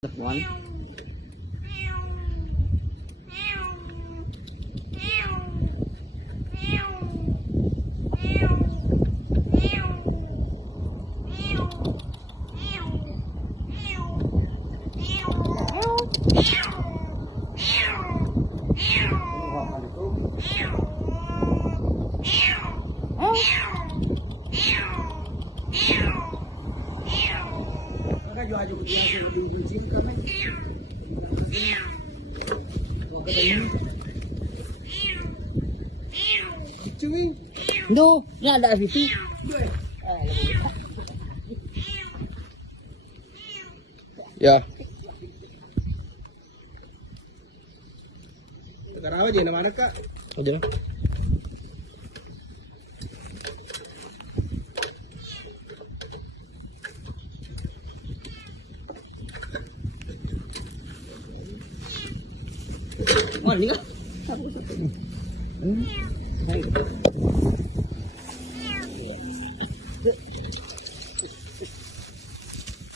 Tepuan. No, ni ada situ. Ya. Sekarang aja nama anak kak. Aja lah. Oh, ni lah.